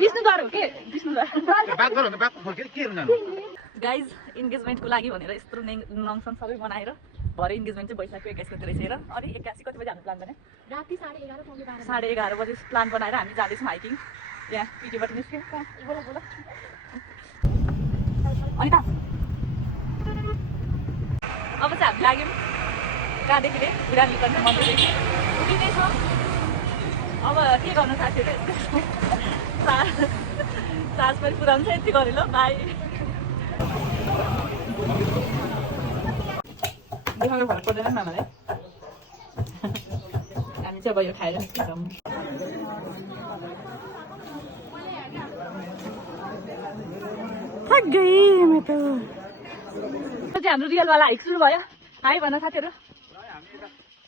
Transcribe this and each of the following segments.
विष्णुद्वार हो के विष्णुद्वार गाइज इन्गेजमेन्टको लागि भनेर यत्रो नङसङ सबै बनाएर भरे इन्गेजमेन्ट चाहिँ वैशाखको 21 गते रहेछ र अनि 81 कति बजी हाम्रो प्लान भने राति 11:30 11:30 बजी प्लान बनाएर हामी जाँदैछौँ हाइकिङ यहाँ पिटीबाट निस्क्यो बोला बोला अनि त अब चाहिँ हामी लाग्यौँ कहाँदेखि रे बुढानीकन्छ मन्दिरदेखि उठिँदैछ अब के गर्नु साथीहरू चार्ज पनि पुऱ्याउँछ यति गरेँ ल बाई देखाउनु फरक पर्दैन मामालाई हामी चाहिँ अब यो खाएर निस्किन्छौँ हाम्रो रियलवाला हाइक सुरु भयो हाई भन साथीहरू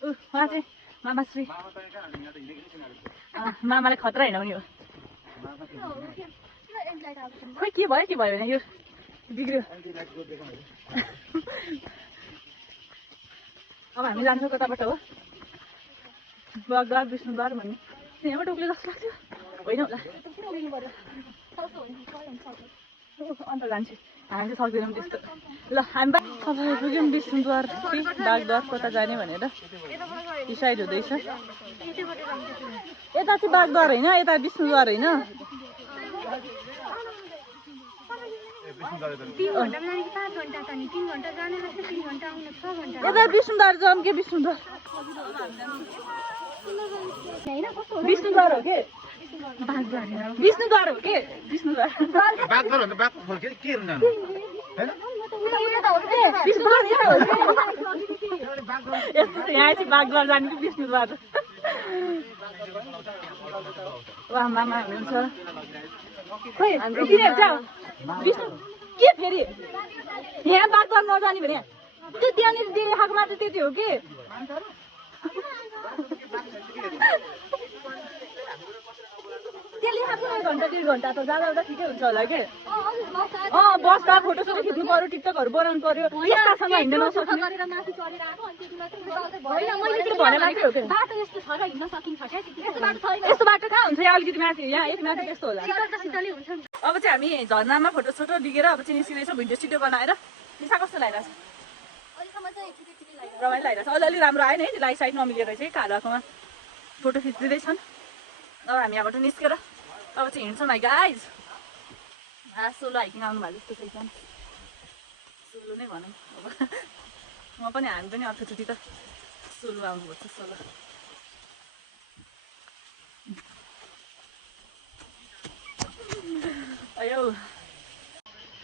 उहाँ चाहिँ मामाश्री मामाले खतरा हिँडाउने हो खोइ के भयो भने यो बिग्रियो अब हामी जान्छौँ कताबाट हो बगदार विष्णुद्वार भन्ने त्यहाँबाट उक्ले जस्तो लाग्थ्यो होइन होला अन्त जान्छु हामी चाहिँ सक्दैनौँ त्यस्तो ल हामी तपाईँ पुग्यौँ विष्णुद्वार कि बागद्वार कता जाने भनेर डिसाइड हुँदैछ यता चाहिँ बागद्वार होइन यता विष्णुद्वार होइन यता विष्णुद्वार जाऊँ के विष्णुद्वार विष्णुद्वार हो के विष्णुद्वार हो के विष्णुद्वार यहाँ चाहिँ बागद्वार जाने कि विष्णुद्वार वाह मामा हुनुहुन्छ खोइ किन जाऊ विष्णु के फेरि यहाँ बागद्वार नजाने भने त्यो त्यहाँनिर देखाएको मात्र त्यति हो कि त्यसले आफ्नो 1 घन्टा 1.5 घन्टा त जाँदा ठिकै हुन्छ होला के बस्दा फोटोसोटो खिच्नु पर्यो टिकटकहरू बनाउनु पर्यो यस्तासँग हिँड्न नसक्ने यस्तो बाटो कहाँ हुन्छ यहाँ अलिकति माथि यहाँ एक माथि त्यस्तो होला अब चाहिँ हामी झरनामा फोटोसोटो लिएर अब चाहिँ निस्किनेछौँ भिडियो सिडियो बनाएर निसा कस्तो लागिरहेछ रमाइलो लागिरहेछ अलि राम्रो आएन है लाइट साइड नमिलेर चाहिँ कालोमा फोटो खिचिदिँदैछन् अब हामी यहाँबाट निस्केर अब चाहिँ हिँड्छौँ है गाइज सोलो हाइकिङ आउनु भएको जस्तो छैन सोलो नै भनौँ अब म पनि हामी पनि अर्कोचोटि त सोलो आउनुपर्छ सोलो अयो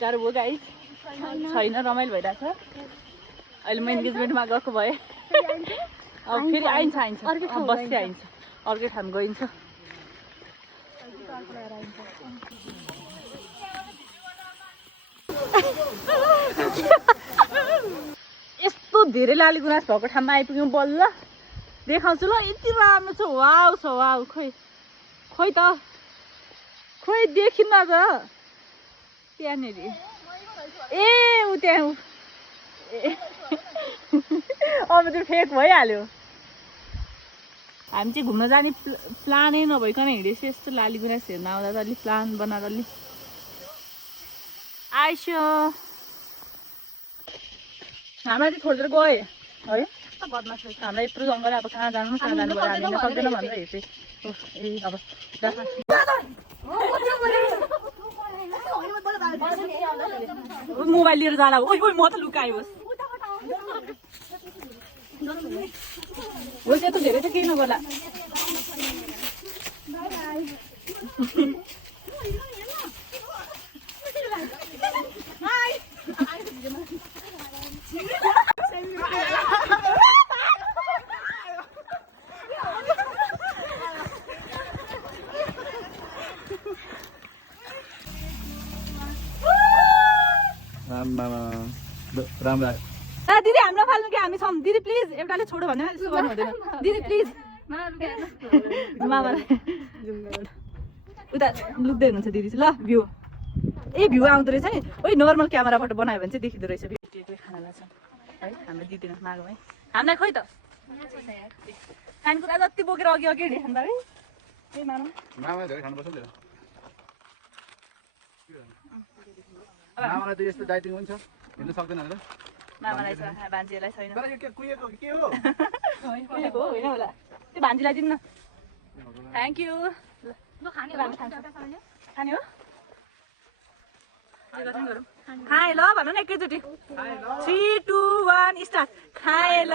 गाह्रो भयो गाइज छैन रमाइलो भइरहेछ अहिले म इन्गेजमेन्टमा गएको भए अब फेरि आइन्छ बस्दै आइन्छ अर्कै ठाउँ गइन्छ यस्तो धेरै लाली गुनास भएको ठाउँमा आइपुग्यौँ बल्ल देखाउँछु ल यति राम्रो छ वाउ खोइ त खोइ देखिन्न त त्यहाँनिर ए ऊ त्यहाँ अब त्यो फेक भइहाल्यो हामी चाहिँ घुम्न जाने प्लानै नभइकन हिँडेपछि यस्तो लाली गुनास हेर्न आउँदा त अलिक प्लान बनाएर अलि आइस्यो हामीलाई चाहिँ छोडेर गयो है हामीलाई यत्रो जङ्गल अब कहाँ जानु पर्यो हामी सक्दैन भनेर हेर्छै ए अब मोबाइल लिएर जाँदा ओइ म त लुकायोस् होस् यस्तो धेरै त केही नगर्ला राम्रो दिदी हाम्रो फाल्नु कि हामी छौँ दिदी प्लिज एउटाले छोडो भने यस्तो गर्नु हुँदैन दिदी प्लिज मामालाई उता लुक्दै हुनुहुन्छ दिदी ल भ्यू ए भ्यू आउँदो रहेछ नि ओइ नर्मल क्यामेराबाट बनायो भने चाहिँ देखिँदो रहेछ भिडियो खाना लाग्छ है हाम्रो दिदीले मागौँ है हामीलाई खोइ त खानेकुरा जति बोकेर अघि हिँड्दा है त्यही मानौँ मामालाई त यस्तो डाइटिङ हुन्छ हिँड्नु सक्दैन होला मामालाई छ भान्जीलाई छैन तर यो के कुहिएको के हो कुहिएको होइन होला त्यो भान्जीलाई दिनु न थ्याङ्क यू ल खाने हो खाने हो खाए ल भन न एकैचोटि 3 2 1 स्टार्ट खाए ल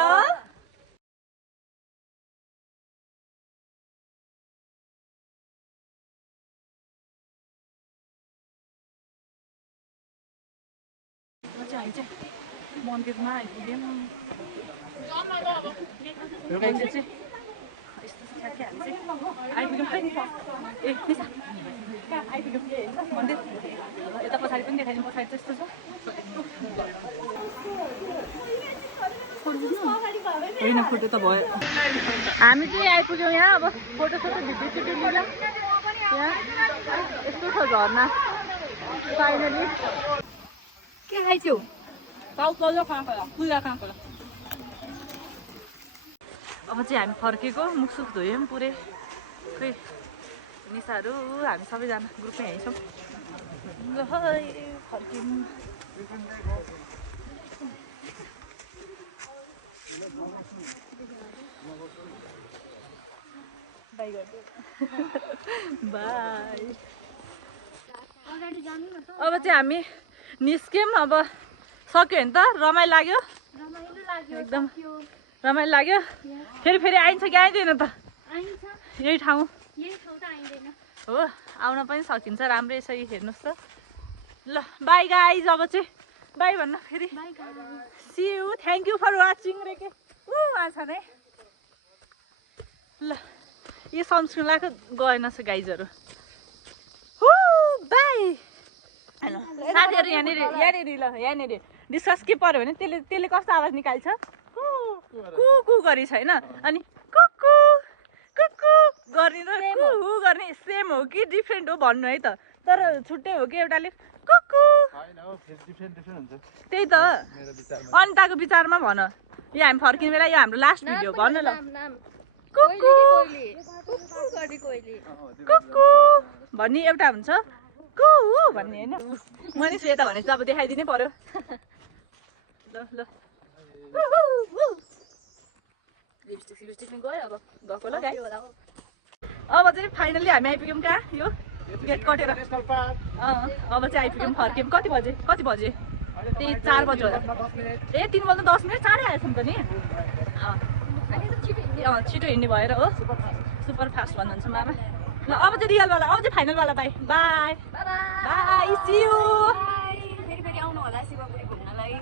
मन्दिरमा आइपुग्यौँ आइपुग्यौँ ए निसा आइपुग्यौँ मन्दिर यता पछाडि पनि देखाइदिउँ पछाडि त्यस्तो छ होइन फोटो त भयो हामी चाहिँ आइपुग्यौँ यहाँ अब फोटो सोटो भिडियो लिएर यहाँ यस्तो छ झर्ना फाइनली के खाइथ्यौ अब चाहिँ हामी फर्केको मुखसुख धोयौँ पुरै खै निसाहरू हामी सबैजना ग्रुपमै आइछौँ ल फर्क्यौँ बाई बाई अब चाहिँ हामी निस्क्यौँ अब सक्यो भने त रमाइलो लाग्यो एकदम रमाइलो लाग्यो फेरि आइन्छ कि आइँदैन त यही ठाउँ हो आउन पनि सकिन्छ राम्रै छ हेर्नुहोस् त ल बाई गाइज अब चाहिँ बाई भन्न फेरि see you thank you for watching रे के आछ नै ल यो सनस्क्रिन लगाएको गएन छ गाइजहरू बाई साथीहरू यहाँनिर ल डिस्कस के पर्यो भने त्यसले कस्तो आवाज निकाल्छ कु गरी छैन अनि कुकु कुकु गर्ने र कु गर्ने सेम हो कि डिफ्रेन्ट हो भन्नु है त तर छुट्टै हो कि एउटाले कुकु त्यही त अनिताको विचारमा भन यो हामी फर्किने बेला यो हाम्रो लास्ट भिडियो भन ल कुकु कुकु भन्ने एउटा हुन्छ कु भन्ने होइन मैले श्वेता भने चाहिँ अब देखाइदिनै पर्यो ल ल लिपस्टिक गयो अब गएको ल गाई अब चाहिँ फाइनली हामी आइपुग्यौँ कहाँ यो गेट कटेर अब चाहिँ आइपुग्यौँ फर्क्यौँ कति बजे त्यही 4 बजी होला ए 3 बज्दा 10 मिनट चाँडै आएछौँ त नि छिटो हिँड्ने भएर हो सुपर फास्ट भन्नुहुन्छ मामा ल अब चाहिँ रियलवाला अब चाहिँ फाइनलवाला bye bye bye see you फेरि आउनु होला शिवपुरी घुम्नलाई